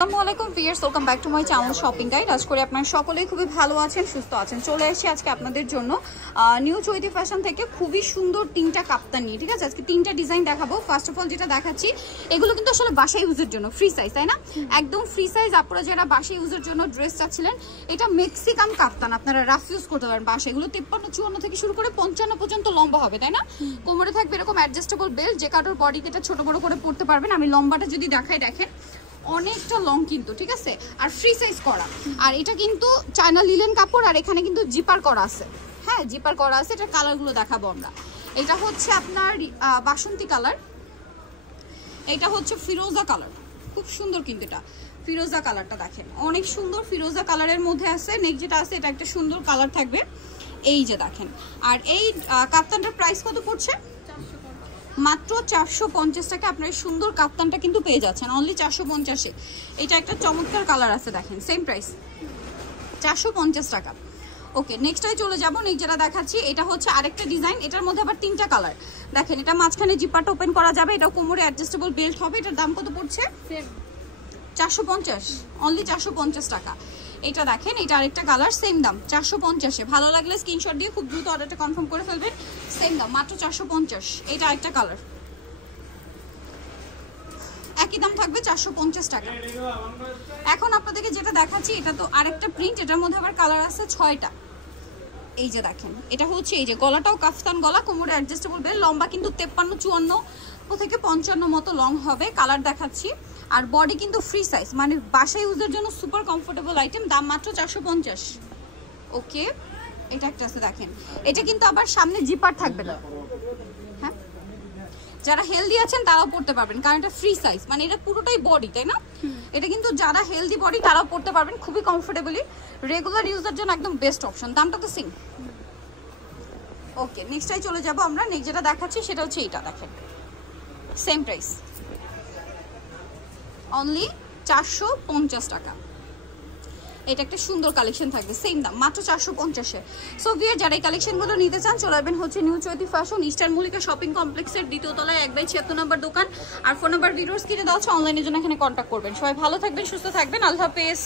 আসসালামু আলাইকুম viewers, welcome back to my channel shopping guide. আজ করে আপনারা সকলেই খুবই ভালো আছেন, সুস্থ আছেন। চলে এসেছি আজকে আপনাদের জন্য নিউ চৈতি ফ্যাশন থেকে খুবই সুন্দর তিনটা কাপ্তান নিয়ে। ঠিক আছে, আজকে তিনটা ডিজাইন দেখাবো। ফার্স্ট অফ অল যেটা দেখাচ্ছি, এগুলো কিন্তু আসলে বাসায় ইউজের জন্য ফ্রি সাইজ, তাই না? একদম ফ্রি সাইজ। আপনারা যারা বাসায় ইউজের জন্য ড্রেস চাচ্ছিলেন, এটা মেক্সিকান কাপ্তান, আপনারা রাফ ইউজ করতে পারেন বাসায়। এগুলো 53-54 থেকে শুরু করে 55 পর্যন্ত লম্বা হবে, তাই না? কোমরে থাকবে এরকম অ্যাডজাস্টেবল বেল্ট, যে কারোর বডিতে এটা ছোট বড় করে পড়তে পারবেন। আমি লম্বাটা যদি দেখাই, দেখেন অনেকটা লং কিন্তু, ঠিক আছে, আর ফ্রি সাইজ করা। আর এটা কিন্তু চায়না লিলেন কাপড়, আর এখানে কিন্তু জিপার করা আছে। হ্যাঁ, জিপার করা আছে। এটার কালারগুলো দেখাবো আমরা। এটা হচ্ছে আপনার বাসন্তী কালার, এটা হচ্ছে ফিরোজা কালার, খুব সুন্দর কিন্তু এটা ফিরোজা কালারটা দেখেন, অনেক সুন্দর ফিরোজা কালারের মধ্যে আছে। নেক্সট যেটা আছে, এটা একটা সুন্দর কালার থাকবে, এই যে দেখেন। আর এই কাপ্তানটার প্রাইস কত পড়ছে? মাত্র 450 টাকা আপনার সুন্দর কাপ্তানটা কিন্তু পেয়ে যাচ্ছেন, অনলি 450-এ। এটা একটা চমৎকার কালার আছে, দেখেন সেম প্রাইস 450 টাকা। ওকে, নেক্সটটাই চলে যাব। নেক্সট যেটা দেখাচ্ছি, এটা হচ্ছে আরেকটা ডিজাইন। এটার মধ্যে আবার তিনটা কালার দেখেন। এটা মাঝখানে জিপারটা ওপেন করা যাবে, এটা কোমরে অ্যাডজাস্টেবল বেল্ট হবে। এটার দাম কত পড়ছে? 450, অনলি 450 টাকা। এটা দেখেন, এটা আরেকটা কালার, সেম দাম 450-এ। ভালো লাগলে স্ক্রিনশট দিয়ে খুব দ্রুত অর্ডারটা কনফার্ম করে ফেলবেন। সেম দাম মাত্র 450। এটা আরেকটা কালার, একই দাম থাকবে 450 টাকা। এখন আপনাদেরকে যেটা দেখাচ্ছি, এটা তো আরেকটা প্রিন্ট। এটার মধ্যে আবার কালার আছে 6টা। এই যে দেখেন, এটা হচ্ছে এই যে গলাটাও কাফতান গলা, কোমরে অ্যাডজাস্টেবল বেল্ট, লম্বা কিন্তু 53-54 থেকে 55 মতো লং হবে। কালার দেখাচ্ছি। আর বডি কিন্তু ফ্রি সাইজ, মানে বাসায় ইউজের জন্য সুপার কমফোর্টেবল আইটেম। দাম মাত্র 450। ওকে, এটা একটা আছে দেখেন। এটা কিন্তু আবার সামনে জিপার থাকবে না। হ্যাঁ, যারা হেলদি আছেন তারাও পড়তে পারবেন, কারণ এটা ফ্রি সাইজ, মানে এটা পুরোটাই বডি, তাই না? এটা কিন্তু যারা হেলদি বডি তারাও পড়তে পারবেন খুবই কমফোর্টেবলি। রেগুলার ইউজের জন্য একদম বেস্ট অপশন। দামটা তো সেম। ওকে, নেক্সটটাই চলে যাব আমরা। নেক্সট যেটা দেখাচ্ছি সেটা হচ্ছে এইটা দেখেন, সেম প্রাইস, অনলি 450 টাকা। এটা একটা সুন্দর কালেকশন থাকবে, সেম দাম মাত্র 450-এ। সো ভিউয়ার, যারা এই কালেকশনগুলো নিতে চান, চলে আসবেন হচ্ছে নিউ চৈতি ফ্যাশন, ইস্টার্ন মল্লিকা শপিং কমপ্লেক্সের 2য় তলায় 1/76 নম্বর দোকান। আর ফোন নাম্বার ভিডিওস কিনে দেওয়া হচ্ছে, অনলাইনের জন্য এখানে কন্ট্যাক্ট করবেন। সবাই ভালো থাকবেন, সুস্থ থাকবেন, আল্লাহ হাফেজ।